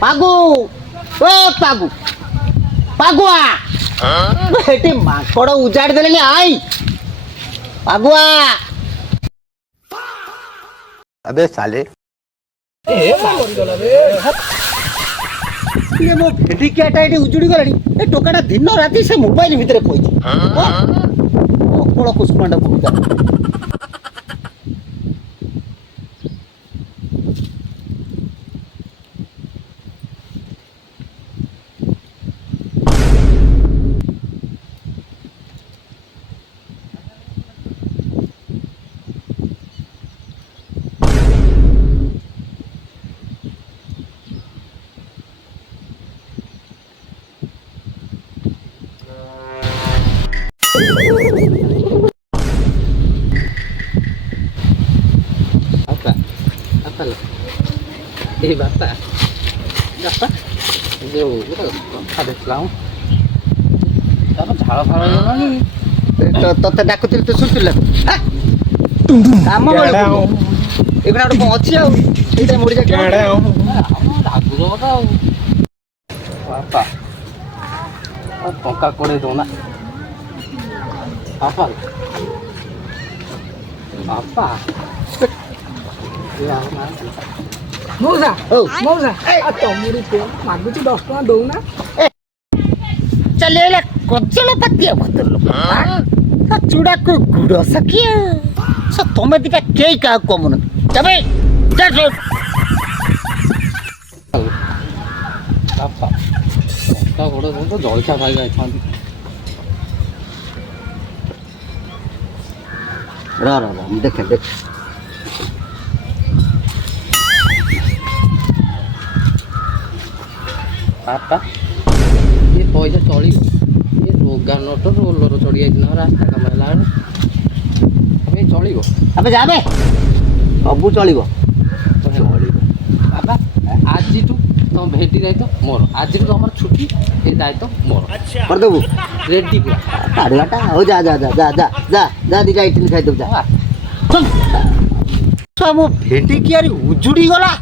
পাগু ও পাগু পাগুয়া এটি মাଙ୍କড় উজাড় দেলেনি আই পাগুয়া अबे साले মো ভেটিকিয়াটা এটি উজুড়ি গলানি এ টোকাটা দিন রাতি সে মোবাইল ভিতরে পইছে অকল কুসুমাটা বুঝা apa lo bapak ଯୋଉ କଥା ଦେଖିଲା ତାର ଝାଳ ଫାଳ ଗଲାଣି ତତେ ଡାକୁଥିଲି ତୁ ଶୁଣିଥିଲୁ କାମ ଏଗୁଡ଼ା ଗୋଟେ କଣ ଅଛି ଆଉ ସେଇଟା ମରିଯା ଡାକୁଛ କଥା ଆଉ ବାପା ଟଙ୍କା କୋଡ଼େଇ ଦଉନା ବାପା ବାପା ମଉସା ମଉସା ତମରି ପୁଅ ମାଗୁଛି 10 ଟଙ୍କା ଦଉନା ଚାଲିଗଲା କଜଳ ପାତିଆ ଭଦ୍ର ଲୋକ ଚୁଡ଼ାକୁ ଗୁଡ଼ ସଖିଆ ତମେ ଦିଟା କେହି କାହାକୁ କମୁନ ଯାବେ ବାପା ଟଙ୍କା ଗୋଡ଼ ତ ଜଳଖିଆ ଖାଇବା ଯାଇଥାନ୍ତି ର ମୁଁ ଦେଖେ ବାପା ଏ ପଇସା ଚଳିବ ଏ ରୋଗା ନଟ ରୋଲର ଚଢ଼ି ଯାଇଛି ନା ରାସ୍ତା କାମ ହେଲା ବେଳେ ଚଳିବ ଆବେ ଯାବେ ସବୁ ଚଳିବ ବାପା ଆଜିଠୁ ତମ ଭେଟି ଦାୟିତ୍ୱ ମୋର ଆଜିଠୁ ତମର ଛୁଟି ଏ ଦାୟିତ୍ୱ ମୋର କରିଦେବୁ ରେଡି ପୁରା କାଢିବାଟା ହଉ ଯା ଯା ଯା ଯା ଯା ଯା ଯା ଦିଟା ଇଟିଲି ଖାଇଦେବୁ ଯା ମୋ ଭେଟି କିଆରି ଉଜୁଡ଼ି ଗଲା